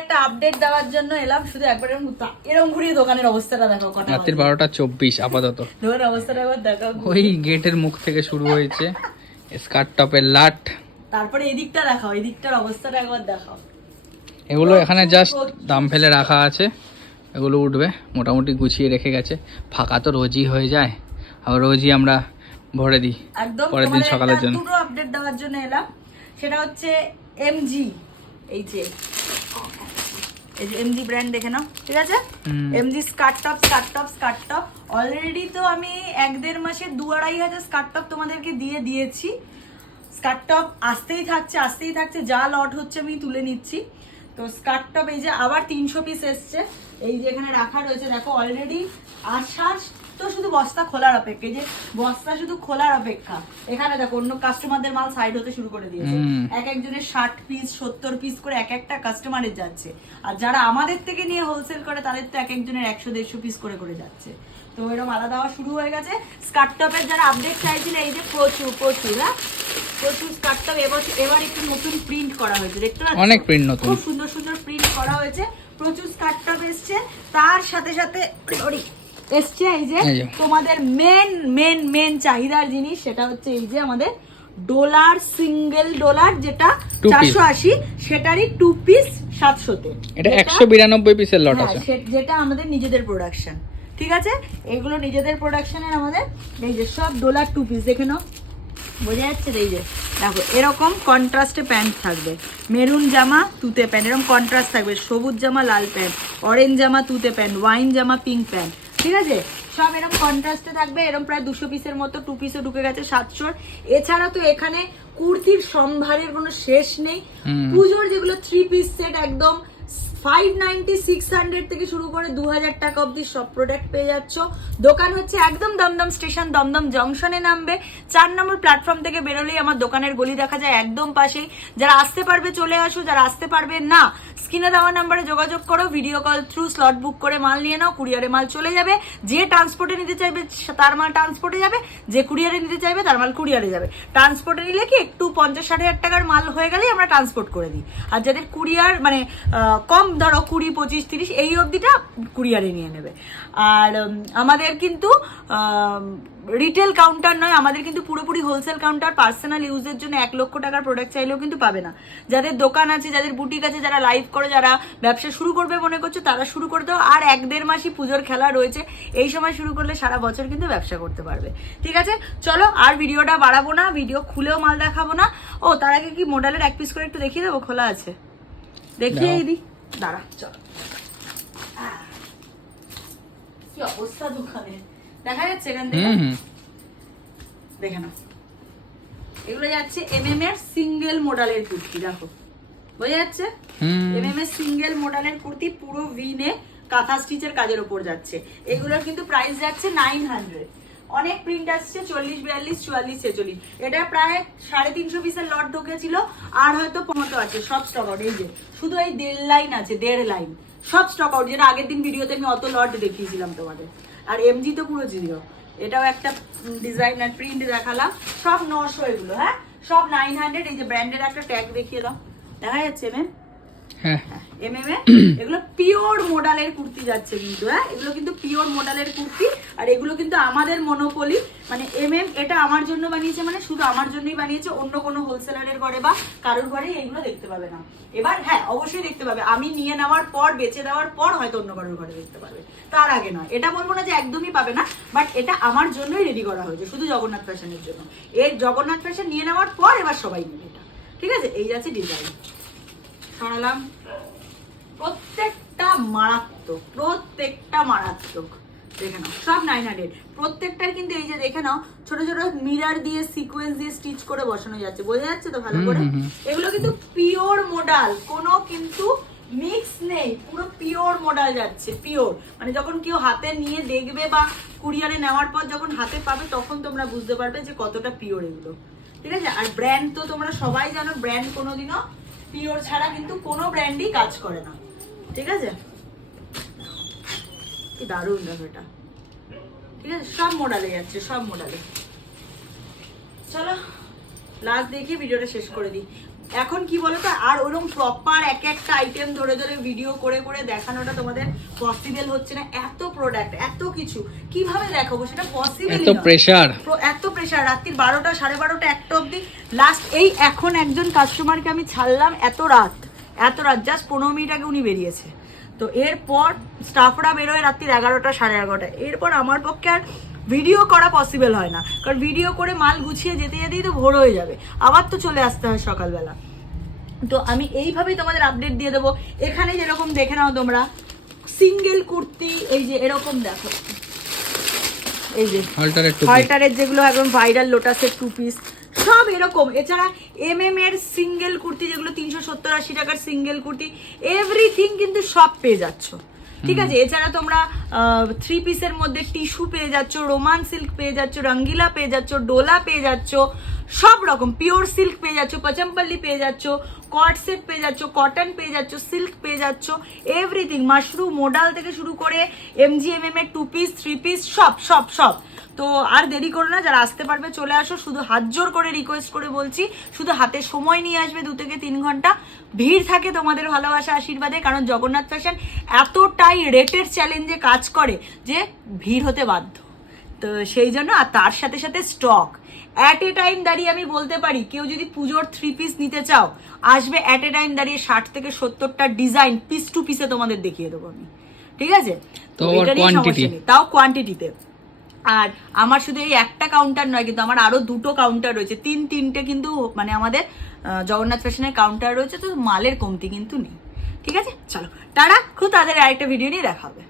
একটা আপডেট দেওয়ার জন্য এলাম শুধু একবার এরকম এরকম ঘুরিয়ে দোকানের অবস্থাটা দেখো কটা রাত্রির বারোটা চব্বিশ আপাতত। দোকানের অবস্থাটা একবার দেখো ওই গেটের মুখ থেকে শুরু হয়েছে। স্কার্ট টপের লাট। তারপরে এদিকটা দেখাও এদিকটার অবস্থাটা একবার দেখাও। এগুলো এখানে জাস্ট দাম ফেলে রাখা আছে। এগুলো উঠবে মোটামুটি গুছিয়ে রেখে গেছে। ফাঁকা তো রোজই হয়ে যায়। আবার রোজই আমরা ভরে দিই একদম পরের দিন সকালের জন্য। দুটো আপডেট দেওয়ার জন্য এলাম সেটা হচ্ছে এমজি এই যে। এই যে এমজি ব্র্যান্ড দেখে নাও ঠিক আছে। MG skirt top skirt top skirt top already তো আমি এক দেড় মাসে দু আড়াই হাজার স্কার্ট টপ তোমাদেরকে দিয়ে দিয়েছি। স্কার্ট টপ আসতেই থাকছে আসতেই থাকছে। যা লট হচ্ছে আমি তুলে নিচ্ছি। তো স্কার্ট টপ এই যে আবার তিনশো পিস এসছে। এই যে এখানে রাখা রয়েছে দেখো অলরেডি আসার তো শুধু বস্তা খোলার অপেক্ষা যে বস্তা শুধু খোলার অপেক্ষা। এখানে দেখো অন্য কাস্টমারদের মাল সাইড হতে শুরু করে দিয়েছে। এক একজনের ষাট পিস সত্তর পিস করে এক একটা কাস্টমারের যাচ্ছে। আর যারা আমাদের থেকে নিয়ে হোলসেল করে তাদের তো এক একজনের একশো দেড়শো পিস করে করে যাচ্ছে। তো এরকম আলাদা হওয়া শুরু হয়ে গেছে। স্কার্ট টপের যারা আপডেট চাইছিল এই যে প্রচুর প্রচুর হ্যাঁ? প্রচুর স্কার্ট টপ এবার এবার একটু নতুন প্রিন্ট করা হয়েছে দেখতে পাচ্ছ? অনেক print নতুন। খুব সুন্দর সুন্দর প্রিন্ট করা হয়েছে। প্রচুর স্কার্ট টপ এসছে। তার সাথে সাথে sorry, এসছে এই যে। তোমাদের মেন মেন মেন চাহিদার জিনিস সেটা হচ্ছে এই যে আমাদের ডলার সিঙ্গেল ডলার যেটা চারশো আশি সেটারই টু পিস সাতশোতে। এটা একশো বিরানব্বই পিসের লট হ্যাঁ, আছে। যেটা আমাদের নিজেদের প্রোডাকশন ঠিক আছে? এগুলো নিজেদের প্রোডাকশনের আমাদের এই যে সব ডলার টু পিস দেখে নাও। বোঝা যাচ্ছে এই যে। দেখো এরকম কন্ট্রাস্টে প্যান্ট থাকবে। মেরুন জামা তুতে প্যান্ট এরকম কন্ট্রাস্ট থাকবে। সবুজ জামা লাল প্যান্ট অরেঞ্জ জামা তুতে প্যান্ট ওয়াইন জামা পিঙ্ক প্যান্ট ঠিক আছে? সব এরকম কন্ট্রাস্টে থাকবে এরকম প্রায় দুশো পিসের মতো টু পিসও ঢুকে গেছে সাতশোর। এছাড়া তো এখানে কুর্তির সম্ভারের কোনো শেষ নেই। পুজোর যেগুলো থ্রি পিস সেট একদম ফাইভ নাইনটি সিক্স হান্ড্রেড থেকে শুরু করে দু হাজার টাকা অবধি সব প্রোডাক্ট পেয়ে যাচ্ছ। দোকান হচ্ছে একদম দমদম স্টেশন, দমদম জংশনে নামবে। চার নম্বর প্ল্যাটফর্ম থেকে বেরোলেই আমার দোকানের গলি দেখা যায় একদম পাশেই। যারা আসতে পারবে চলে আসো, যারা আসতে পারবে না স্ক্রিনে দেওয়া নাম্বারে যোগাযোগ করো video call through slot book করে মাল নিয়ে নাও কুরিয়ারে মাল চলে যাবে। যে ট্রান্সপোর্টে নিতে চাইবে তার মাল ট্রান্সপোর্টে যাবে। যে কুরিয়ারে নিতে চাইবে, তার মাল কুরিয়ারে যাবে। ট্রান্সপোর্টে নিলে কি একটু পঞ্চাশ, ষাট হাজার টাকার মাল হয়ে গেলেই আমরা ট্রান্সপোর্ট করে দিই। আর যাদের কুরিয়ার মানে কম ধরো কুড়ি পঁচিশ তিরিশ এই অবধিটা কুরিয়ারে নিয়ে নেবে। আর আমাদের কিন্তু রিটেল কাউন্টার নয় আমাদের কিন্তু পুরোপুরি হোলসেল কাউন্টার পার্সোনাল ইউজের জন্য এক লক্ষ টাকার প্রোডাক্ট চাইলেও কিন্তু পাবে না। যাদের দোকান আছে যাদের বুটিক আছে যারা লাইভ করে যারা ব্যবসা শুরু করবে মনে করছ তারা শুরু করে দাও। আর এক দেড় মাসই পুজোর খেলা রয়েছে এই সময় শুরু করলে সারা বছর কিন্তু ব্যবসা করতে পারবে। ঠিক আছে? চলো আর ভিডিওটা বাড়াবো না ভিডিও খুলেও মাল দেখাবো না। ও তার আগে কি মোডালের এক পিস করে একটু দেখিয়ে দেবো? খোলা আছে। দেখিয়ে দাও। দাঁড়া চলো। কি অবস্থা দোকানে দেখা যাচ্ছে এখান থেকে? দেখে নাও। এগুলো যাচ্ছে এমএম এর সিঙ্গেল মডেলের কুর্তি দেখো। বোঝা যাচ্ছে? হুম। এমএম এর সিঙ্গেল মডেলের কুর্তি পুরো ভিনে কাঁথা স্টিচের কাজের উপর যাচ্ছে। এগুলোর কিন্তু প্রাইস যাচ্ছে নাইন হান্ড্রেড অনেক প্রিন্ট আসছে, চল্লিশ, বিয়াল্লিশ, চুয়াল্লিশ, ছেচল্লিশ। এটা প্রায় সাড়ে তিনশো পিসের লট ঢুকেছিল, আর হয়তো পনেরো আছে, সব স্টক আউট এই যে। শুধু এই দেড় লাইন আছে, দেড় লাইন সব স্টক আউট যেটা আগের দিন ভিডিওতে আমি অত লট দেখিয়েছিলাম তোমাদের। আর এমজি তো পুরো জিরো এটাও একটা ডিজাইনার প্রিন্ট দেখালাম। সব নশো এগুলো হ্যাঁ? সব নাইন হান্ড্রেড এই যে ব্র্যান্ডের একটা ট্যাগ দেখিয়ে দাও। দেখা যাচ্ছে ম্যাম হ্যাঁ। এমএম হ্যাঁ? মানে এটা আমার জন্য বানিয়েছে মানে শুধু আমার জন্যই বানিয়েছে, অন্য কোনো ঘরে বা কারোর ঘরে এগুলো দেখতে পাবে না। এবার হ্যাঁ অবশ্যই দেখতে পাবে। আমি নিয়ে নেওয়ার পর, বেচে দেওয়ার পর হয়তো অন্য কারোর ঘরে দেখতে পাবে। তার আগে নয়। এটা বলব না যে একদমই পাবে না বাট এটা আমার জন্যই রেডি করা হয়েছে, শুধু জগন্নাথ ফ্যাশনের জন্য। এর জগন্নাথ ফ্যাশন নিয়ে নেওয়ার পর এবার সবাই নেবে এটা। ঠিক আছে? এই যাচ্ছে ডিজাইন সরালাম প্রত্যেকটা মারাত্মক প্রত্যেকটা মারাত্মক। দেখে নাও সব নাইন হান্ড্রেড প্রত্যেকটার কিন্তু এই যে দেখে নাও ছোট ছোট মিরার দিয়ে সিকোয়েন্স দিয়ে স্টিচ করে বসানো যাচ্ছে। বোঝা যাচ্ছে তো ভালো করে। এগুলো কিন্তু পিওর মডাল কোনো কিন্তু মিক্স নেই পুরো পিওর মডাল যাচ্ছে পিওর মানে যখন কেউ হাতে নিয়ে দেখবে বা কুরিয়ারে নেওয়ার পর যখন হাতে পাবে তখন তোমরা বুঝতে পারবে যে কতটা পিওর এগুলো। ঠিক আছে? আর ব্র্যান্ড তো তোমরা সবাই জানো ব্র্যান্ড কোনোদিনও পিওর ছাড়া কিন্তু কোনো ব্র্যান্ডই কাজ করে না। ঠিক আছে? কি দারুণ এটা। ঠিক আছে? সব মডেলে যাচ্ছে, সব মডেলে চলো লাস্ট দেখিয়ে ভিডিওটা শেষ করে দিই। এখন কি বলতো আর ওরকম প্রপার এক একটা আইটেম ধরে ধরে ভিডিও করে করে দেখানোটা তোমাদের পসিবল হচ্ছে না। এত প্রোডাক্ট এত কিছু। কীভাবে দেখাবো সেটা পসিবল এত প্রেসার এত প্রেশার রাত্রির বারোটা সাড়ে বারোটা একটা অবধি। লাস্ট এই এখন একজন কাস্টমারকে আমি ছাড়লাম এত রাত। এত রাত জাস্ট পনেরো মিনিট আগে উনি বেরিয়েছে। তো এরপর স্টাফরা বেরোয় রাত্রির এগারোটা সাড়ে এগারোটা এরপর আমার পক্ষে আর ভিডিও করা পসিবল হয় না। কারণ ভিডিও করে মাল গুছিয়ে যেতে যেতেই তো ভোর হয়ে যাবে। আবার তো চলে আসতে হয় সকালবেলা। তো আমি এইভাবেই তোমাদের আপডেট দিয়ে দেবো। এখানে যেরকম দেখে নাও তোমরা সিঙ্গেল কুর্তি এই যে এরকম দেখো। এই যে হলটারের যেগুলো এখন ভাইরাল লোটাসের টু পিস সব এরকম। এছাড়া এম এম এর সিঙ্গেল কুর্তি যেগুলো তিনশো সত্তর আশি টাকার সিঙ্গেল কুর্তি এভরিথিং কিন্তু সব পেয়ে যাচ্ছ। ঠিক আছে এছাড়া তোমরা থ্রি পিসের মধ্যে টিস্যু পেয়ে যাচ্ছ রোমান সিল্ক পেয়ে যাচ্ছ রঙ্গিলা পেয়ে যাচ্ছ ডোলা পেয়ে যাচ্ছ সব রকম পিওর সিল্ক পেয়ে যাচ্ছ পচম্পল্লি পেয়ে যাচ্ছ কট সেট পেয়ে যাচ্ছ কটন পেয়ে যাচ্ছ সিল্ক পেয়ে যাচ্ছ এভরিথিং মাশরুম মোডাল থেকে শুরু করে এমজিএমএম এর টু পিস থ্রি পিস সব সব সব। তো আর দেরি করো না যারা আসতে পারবে চলে আসো। শুধু হাত জোর করে রিকোয়েস্ট করে বলছি শুধু হাতে সময় নিয়ে আসবে দু থেকে তিন ঘণ্টা। ভিড় থাকে তোমাদের ভালোবাসা আশীর্বাদে কারণ জগন্নাথ ফ্যাশন এতটাই রেটের চ্যালেঞ্জে কাজ করে যে ভিড় হতে বাধ্য। তো সেই জন্য আর তার সাথে সাথে স্টক অ্যাট এ টাইম দাঁড়িয়ে আমি বলতে পারি কেউ যদি পুজোর থ্রি পিস নিতে চাও আসবে অ্যাট এ টাইম দাঁড়িয়ে ষাট থেকে সত্তরটা ডিজাইন পিস টু পিসে তোমাদের দেখিয়ে দেবো আমি। ঠিক আছে? তো। তাও কোয়ান্টিটিতে আর আমার শুধু এই একটা কাউন্টার নয়, কিন্তু আমার আরও দুটো কাউন্টার রয়েছে। তিন, তিনটে কিন্তু মানে আমাদের জগন্নাথ ফ্যাশনের কাউন্টার রয়েছে, তো মালের কমতি কিন্তু নেই। ঠিক আছে? চলো তারা খুব তাদের আরেকটা ভিডিও নিয়ে দেখা হবে।